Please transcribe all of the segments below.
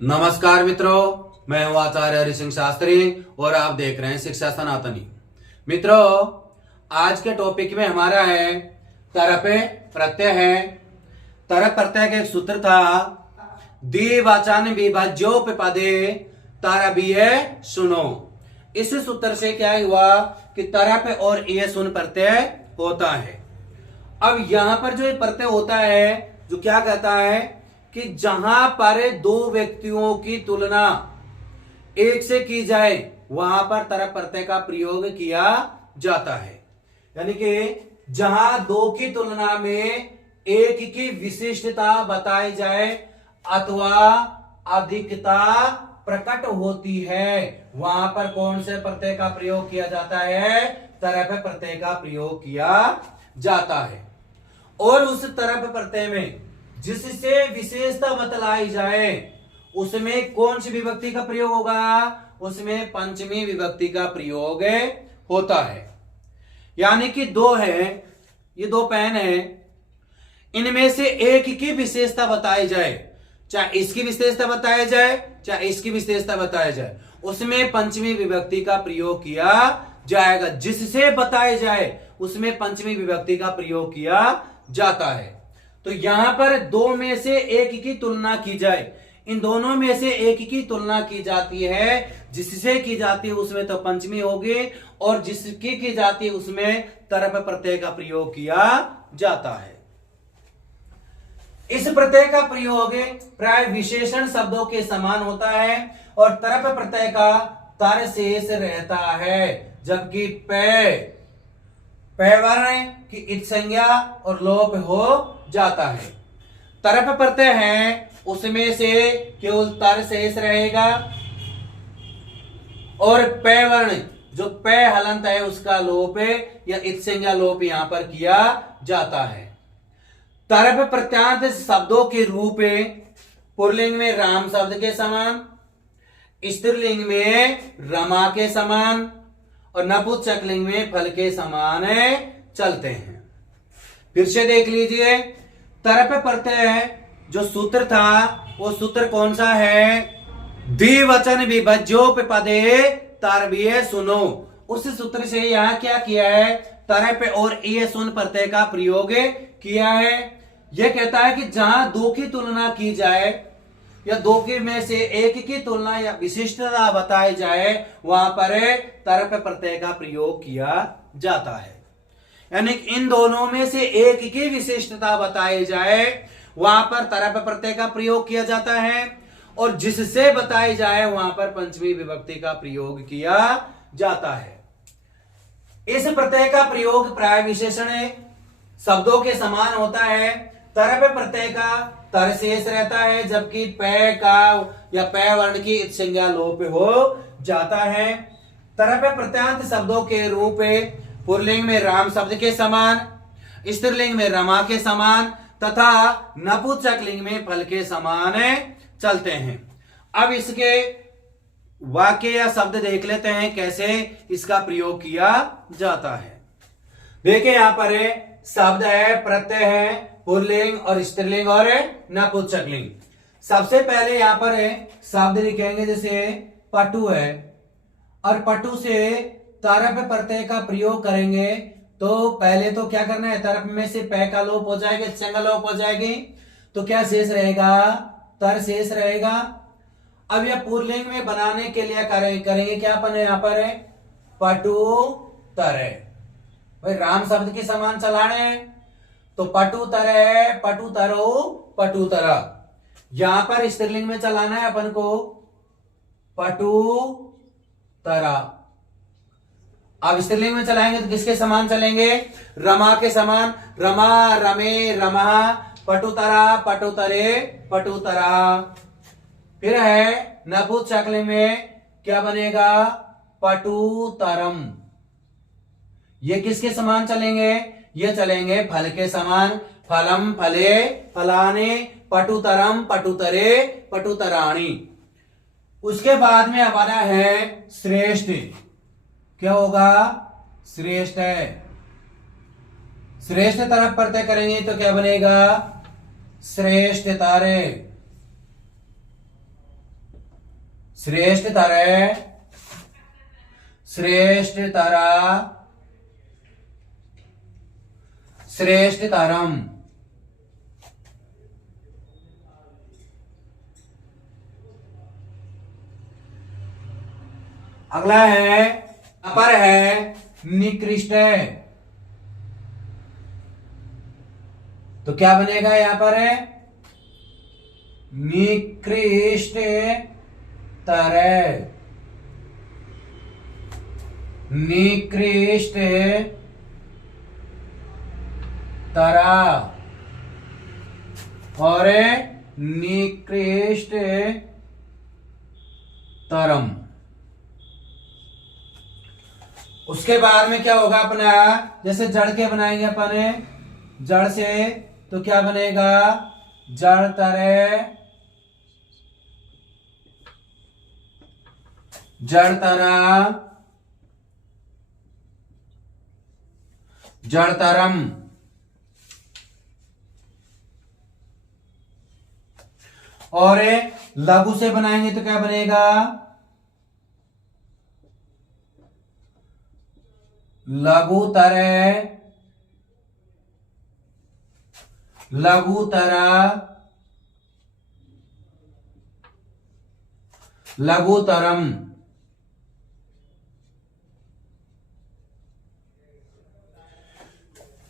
नमस्कार मित्रों, मैं हूं आचार्य हरि सिंह शास्त्री और आप देख रहे हैं शिक्षा सनातनी। मित्रों, आज के टॉपिक में हमारा है तरप प्रत्यय है। तरप प्रत्यय का एक सूत्र था, द्विवचन विभज्योपपदे तरबीय सुनो। इस सूत्र से क्या हुआ कि तरप और ये सुन प्रत्यय होता है। अब यहां पर जो प्रत्यय होता है, जो क्या कहता है कि जहां पर दो व्यक्तियों की तुलना एक से की जाए वहां पर तरप प्रत्यय का प्रयोग किया जाता है। यानी कि जहां दो की तुलना में एक की विशिष्टता बताई जाए अथवा अधिकता प्रकट होती है, वहां पर कौन से प्रत्यय का प्रयोग किया जाता है? तरप प्रत्यय का प्रयोग किया जाता है। और उस तरप प्रत्यय में जिससे विशेषता बतलाई जाए उसमें कौन सी विभक्ति का प्रयोग होगा? उसमें पंचमी विभक्ति का प्रयोग होता है। यानी कि दो है, ये दो पेन है, इनमें से एक की विशेषता बताई जाए, चाहे इसकी विशेषता बताया जाए चाहे इसकी विशेषता बताया जाए, उसमें पंचमी विभक्ति का प्रयोग किया जाएगा। जिससे बताए जाए उसमें पंचमी विभक्ति का प्रयोग किया जाता है। तो यहां पर दो में से एक की तुलना की जाए, इन दोनों में से एक की तुलना की जाती है, जिससे की जाती है उसमें तो पंचमी होगी और जिसकी की जाती है उसमें तरप प्रत्यय का प्रयोग किया जाता है। इस प्रत्यय का प्रयोग प्राय विशेषण शब्दों के समान होता है और तरप प्रत्यय का तर शेष रहता है, जबकि पै वर्ण की इत संज्ञा और लोप हो जाता है। तरप प्रत्यय है उसमें से केवल तर शेष रहेगा और पै वर्ण जो पै हलंत है उसका लोप या इत संज्ञा लोप यहां पर किया जाता है। तरप प्रत्यांत शब्दों के रूप पुल्लिंग में राम शब्द के समान, स्त्रीलिंग में रमा के समान और नपुंसकलिंग में फल के समान चलते हैं। फिर से देख लीजिए, तरप प्रत्यय जो सूत्र था वो सूत्र कौन सा है? द्विवचन विभज्योपपदे तरबीय सुनो। उस सूत्र से यहां क्या किया है? तरप और ये सुन प्रत्यय का प्रयोग किया है। यह कहता है कि जहां दो की तुलना की जाए या दो के में से एक की तुलना या विशिष्टता बताई जाए वहां पर तरप प्रत्यय का प्रयोग किया जाता है। यानी इन दोनों में से एक की विशिष्टता बताई जाए वहां पर तरप प्रत्यय का प्रयोग किया जाता है और जिससे बताई जाए वहां पर पंचमी विभक्ति का प्रयोग किया जाता है। इस प्रत्यय का प्रयोग प्राय विशेषण शब्दों के समान होता है। तरप प्रत्यय का तर शेष रहता है, जबकि पै का या पै वर्ण की इत संज्ञा लोप हो जाता है। तरप प्रत्यांत शब्दों के रूप पुल्लिंग में राम शब्द के समान, स्त्रीलिंग में रमा के समान तथा नपुंसकलिंग में फल के समान चलते हैं। अब इसके वाक्य या शब्द देख लेते हैं कैसे इसका प्रयोग किया जाता है। देखिए यहां पर शब्द है, प्रत्यय है, पुल्लिंग और स्त्रीलिंग और नपुंसकलिंग। सबसे पहले यहां पर शब्द लिखेंगे, जैसे पटु है और पटु से तरप प्रत्यय का प्रयोग करेंगे तो पहले तो क्या करना है? तरप में से पै का लोप हो जाएगा, संज्ञा लोप हो जाएगी, तो क्या शेष रहेगा? तर शेष रहेगा। अब यह पुल्लिंग में बनाने के लिए करेंगे क्या अपन यहां पर पटु तरे। भाई राम शब्द के समान चलाने हैं तो पटु तरे, पटु तरो, पटु तरा। यहां पर स्त्रीलिंग में चलाना है अपन को पटु तरा। अब स्त्रीलिंग में चलाएंगे तो किसके समान चलेंगे? रमा के समान। रमा, रमे, रमा, पटुतरा, पटुतरे, पटुतरा। फिर है नपुंसकलिंग में क्या बनेगा? पटुतरम। ये किसके समान चलेंगे? ये चलेंगे फल के समान। फलम, फले, फलाने, पटुतरम, पटुतरे, पटुतराणी। उसके बाद में हमारा है श्रेष्ठ। क्या होगा? श्रेष्ठ है। श्रेष्ठ तरफ प्रत्यय करेंगे तो क्या बनेगा? श्रेष्ठ तारे। श्रेष्ठतर, श्रेष्ठतर, श्रेष्ठतरम। अगला है, अपर है निकृष्ट, तो क्या बनेगा यहां पर है निकृष्ट तरह, निकृष्ट तरह और निकृष्ट तरम। उसके बाद में क्या होगा अपना, जैसे जड़ के बनाएंगे अपन, जड़ से तो क्या बनेगा जड़ तरह, जड़ तरह, जड़ तरम। और लघु से बनाएंगे तो क्या बनेगा लघुतर, लघुतर, लघुतरम।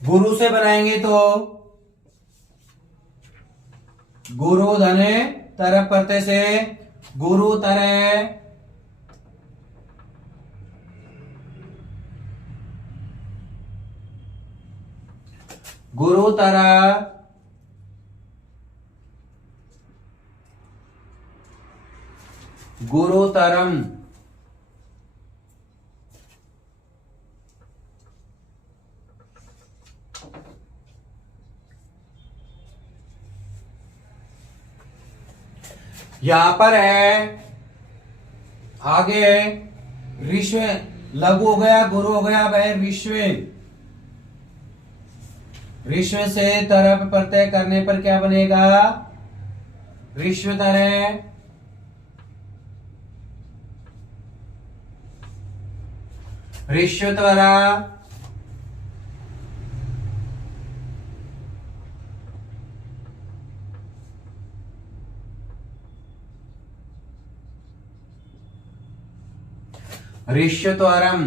गुरु से बनाएंगे तो गुरु धने तरफ करते से गुरु तरह, गुरु तरह, गुरुतरम। यहां पर है आगे विश्व, लघु हो गया, गुरु हो गया, वह विश्व, विश्व से तरफ प्रत्यय करने पर क्या बनेगा विश्व तरह, विश्वत्वरा, ऋष्यत्वरम।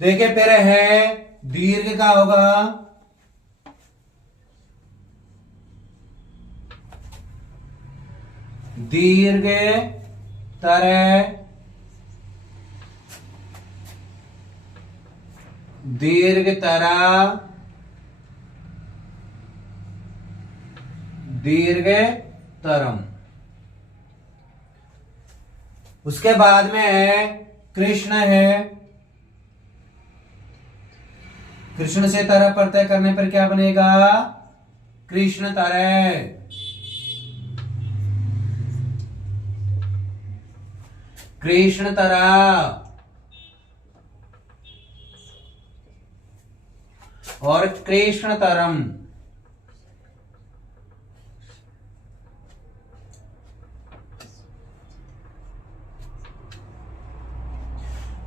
देखिए फिर है दीर्घ का होगा दीर्घ तरह, दीर्घ तरह, दीर्घ तरम। उसके बाद में है कृष्ण है, कृष्ण से तरह प्रत्यय करने पर क्या बनेगा कृष्ण तरह, कृष्ण तरह। और कृष्ण तरम।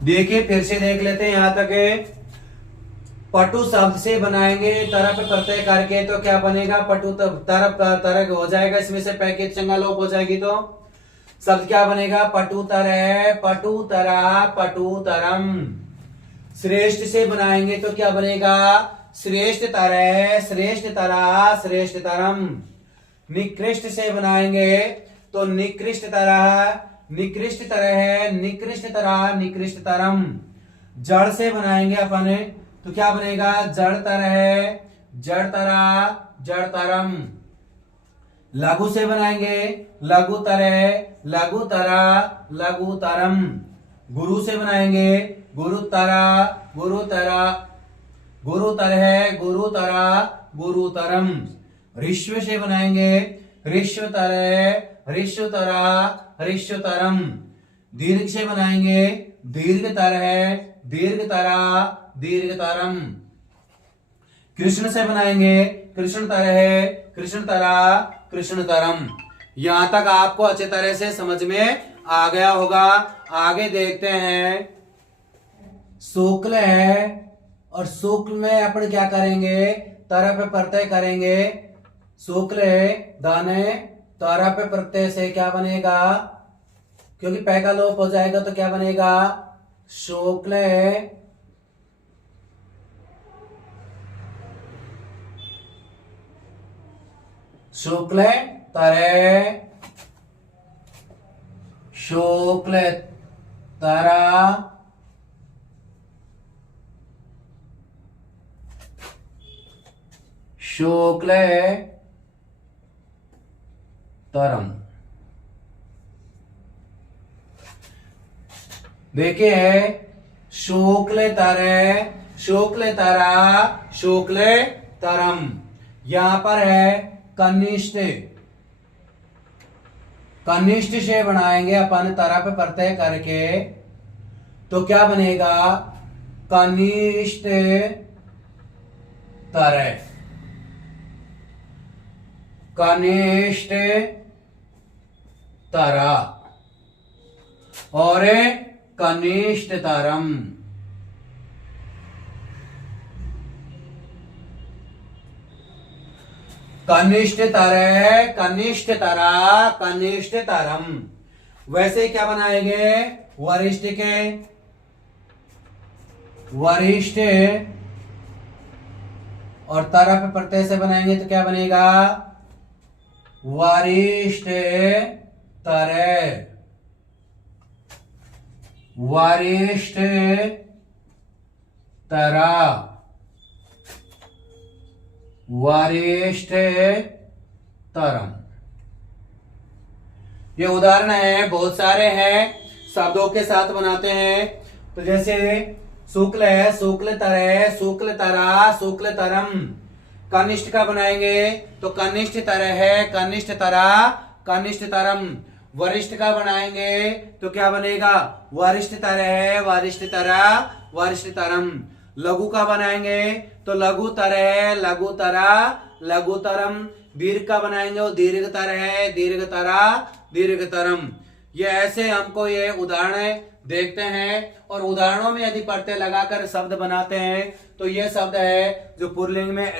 देखिए फिर से देख लेते हैं यहां तक है। पटु शब्द से बनाएंगे तरफ प्रत्यय करके तो क्या बनेगा पटु, तरफ तरह हो जाएगा, इसमें से पैकेट चंगा लोप हो जाएगी तो शब्द क्या बनेगा पटु तरह, पटु तरह, पटु तरम। श्रेष्ठ से बनाएंगे तो क्या बनेगा श्रेष्ठ तरह, श्रेष्ठ तरह, श्रेष्ठ तरम। निकृष्ट से बनाएंगे तो निकृष्ट तरह, निकृष्ट तरह, निकृष्ट तरह, निकृष्ट तरम। जड़ से बनाएंगे अपन तो क्या बनेगा जड़ तरह, जड़ तरह, जड़ तरम। लघु से बनाएंगे लघु तरह, लघु तरह, लघु तरम। गुरु से बनाएंगे गुरु तरह, गुरु तरह, गुरु तरह, गुरु तरह, गुरु तरम। ऋष्व से बनाएंगे ऋष्व तरह, ऋष्व तरह, ऋष्व तरम। दीर्घ से बनाएंगे दीर्घ तरह, दीर्घ तरह, दीर्घ तरम। कृष्ण से बनाएंगे कृष्ण तरह, कृष्ण तरा, कृष्ण तरम। यहां तक आपको अच्छे तरह से समझ में आ गया होगा। आगे देखते हैं, शुक्ल है और शुक्ल में अपन क्या करेंगे, तरह पे प्रत्यय करेंगे। शुक्ल है दाने, तरह पे प्रत्यय से क्या बनेगा, क्योंकि पै का लोप हो जाएगा तो क्या बनेगा, शुक्ल है शुक्ल तरह, शुक्ल तरा, शुक्ल तरम। देखिए शुक्ल तरह, शुक्ल तरा, शुक्ल तरम। यहां पर है कनिष्ठ, कनिष्ठ से बनाएंगे अपन तरह पे प्रत्यय करके, तो क्या बनेगा, कनिष्ठ तरह, कनिष्ठ तरा और कनिष्ठ तरम। कनिष्ठ तरह, कनिष्ठ तरा, कनिष्ठ तरम। वैसे क्या बनाएंगे, वरिष्ठ के, वरिष्ठ और तरह पे प्रत्यय से बनाएंगे तो क्या बनेगा, वरिष्ठ तरह, वरिष्ठ तरा, वरिष्ठ तरम। ये उदाहरण है, बहुत सारे हैं, शब्दों के साथ बनाते हैं। तो जैसे शुक्ल है, शुक्ल तरह, शुक्ल तरा, शुक्ल तरम। कनिष्ठ का बनाएंगे तो कनिष्ठ तरह है, कनिष्ठ तरा, कनिष्ठ तरम। वरिष्ठ का बनाएंगे तो क्या बनेगा, वरिष्ठ तरह है, वरिष्ठ तरा, वरिष्ठ तरम। लघु का बनाएंगे तो लघु तरह, लघु तरा, लघु तरम। दीर्घ का बनाएंगे वो दीर्घ तरह है, दीर्घ तरा, दीर्घ तरम। ये ऐसे हमको ये उदाहरण देखते हैं और उदाहरणों में यदि प्रत्यय लगाकर शब्द बनाते हैं तो ये शब्द है जो पुल्लिंग में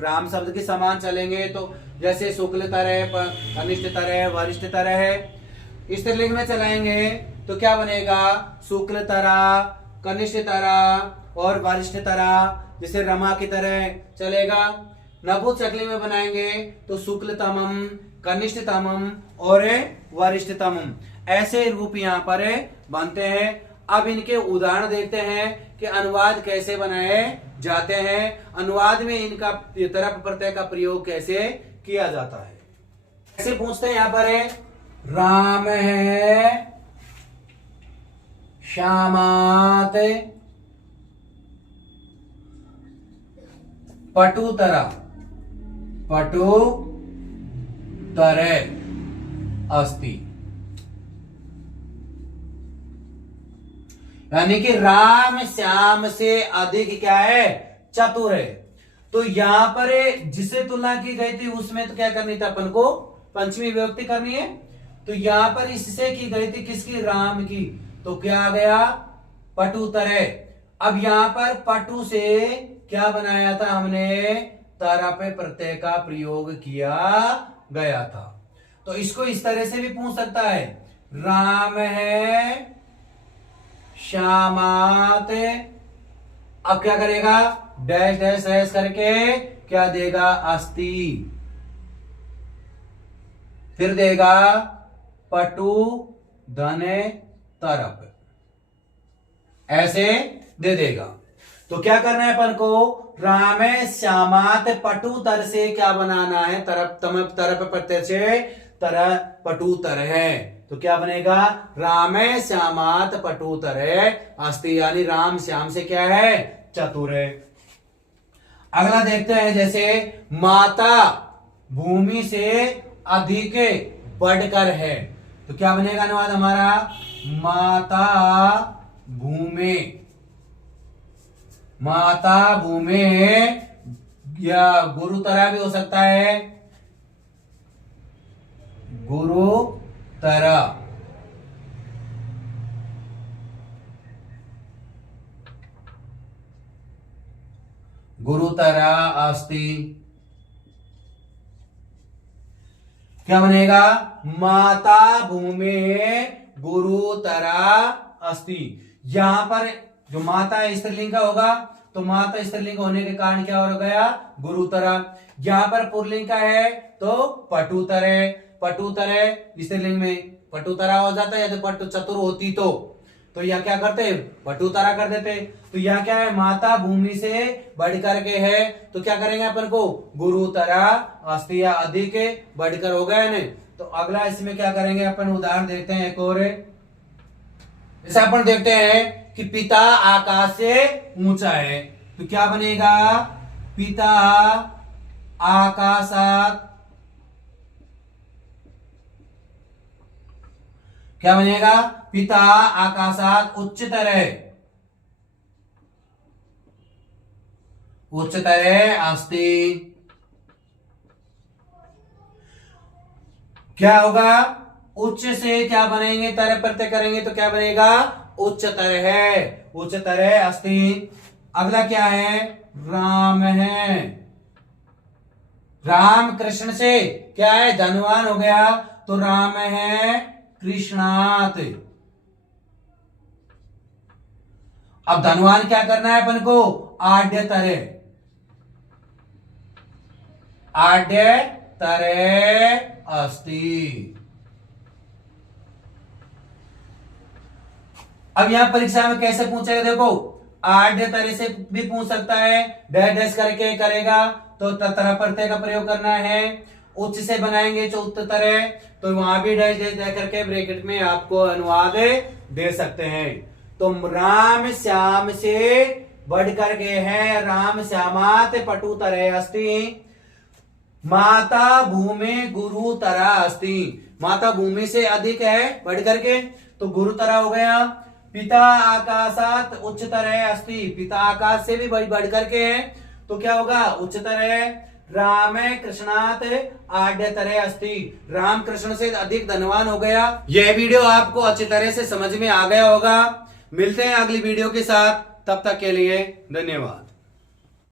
राम शब्द के समान चलेंगे। तो जैसे शुक्ल तरह, कनिष्ठ तरह, वरिष्ठ तरह है। स्त्रीलिंग में चलाएंगे तो क्या बनेगा, शुक्ल तरह, कनिष्ठ तरह और वरिष्ठ तरह, जैसे रमा की तरह चलेगा। नपुंसकलिंग में बनाएंगे तो शुक्ल तमम, कनिष्ठ तमम और वरिष्ठ तमम। ऐसे रूप यहाँ पर बनते हैं। अब इनके उदाहरण देखते हैं कि अनुवाद कैसे बनाए जाते हैं, अनुवाद में इनका तरफ प्रत्यय का प्रयोग कैसे किया जाता है। कैसे पूछते हैं, यहाँ पर है राम है श्यामात पटुतरा, पटुतरे अस्ति। यानी कि राम श्याम से अधिक क्या है, चतुर है। तो यहां पर जिसे तुलना की गई थी उसमें तो क्या करनी था अपन को, पंचमी विभक्ति करनी है। तो यहां पर इससे की गई थी किसकी, राम की। तो क्या आ गया, पटुतरे। अब यहां पर पटु से क्या बनाया था हमने, तारा पे प्रत्यय का प्रयोग किया गया था। तो इसको इस तरह से भी पूछ सकता है, राम है श्यामात। अब क्या करेगा, डैश डैश डैश करके क्या देगा, अस्ति। फिर देगा पटु धने तरप, ऐसे दे देगा। तो क्या करना है अपन को, राम श्यामात पटु तर से क्या बनाना है, तरप, तरप प्रत्यय से तरह पटु तर है। तो क्या बनेगा, राम श्यामात पटु तर अस्ति, यानी राम श्याम से क्या है, चतुर है। अगला देखते हैं, जैसे माता भूमि से अधिक बढ़कर है। तो क्या बनेगा अनुवाद हमारा, माता भूमि, माता भूमि या गुरुतरा भी हो सकता है, गुरुतरा। गुरुतरा अस्ति। क्या बनेगा? माता भूमि गुरुतरा अस्ति। यहां पर जो माता स्त्रीलिंग का होगा तो माता स्त्रीलिंग होने के कारण क्या हो गया? गुरुतरा। यहां पर पुल्लिंग का है तो पटुतरे। पटुतरे स्त्रीलिंग में पटुतरा हो जाता है, यदि पटु चतुर होती तो यह क्या करते? पटुतरा कर देते। तो यह क्या है? माता भूमि से बढ़कर के है तो क्या करेंगे अपन को? गुरुतरा अस्ति या अधिक बढ़कर हो गया नहीं। तो अगला इसमें क्या करेंगे अपन? उदाहरण देखते हैं एक और। जैसे अपन देखते हैं कि पिता आकाश से ऊंचा है तो क्या बनेगा? पिता आकाशात। क्या बनेगा? पिता आकाशात उच्चतर है। उच्चतर अस्ति। क्या होगा? उच्च से क्या बनेंगे? तरह प्रत्यय करेंगे तो क्या बनेगा? उच्चतर है। उच्चतर अस्ति। अगला क्या है? राम है। राम कृष्ण से क्या है? धनवान हो गया तो राम है कृष्णात। अब धनवान क्या करना है अपन को? आड्यतरे। आड्यतरे अस्ति। अब यहां परीक्षा में कैसे पूछेगा? देखो, आड्यतरे से भी पूछ सकता है, डैश डैश करके करेगा तो तरह प्रत्यय का प्रयोग करना है। उच्च से बनाएंगे जो उत्तरे तो वहां भी डैश डैश दे करके ब्रैकेट में आपको अनुवाद दे सकते हैं। तो राम श्याम से बढ़ करके है, राम श्यामात पटुतरे अस्ति। माता भूमि गुरुतरा अस्ति। माता भूमि से अधिक है बढ़ करके तो गुरुतरा हो गया। पिता आकाशात उच्चतर अस्ति। पिता आकाश से भी बढ़ करके है तो क्या होगा? उच्चतर है। राम कृष्णात आड्यतरे अस्ति। राम कृष्ण से अधिक धनवान हो गया। यह वीडियो आपको अच्छी तरह से समझ में आ गया होगा। मिलते हैं अगली वीडियो के साथ, तब तक के लिए धन्यवाद।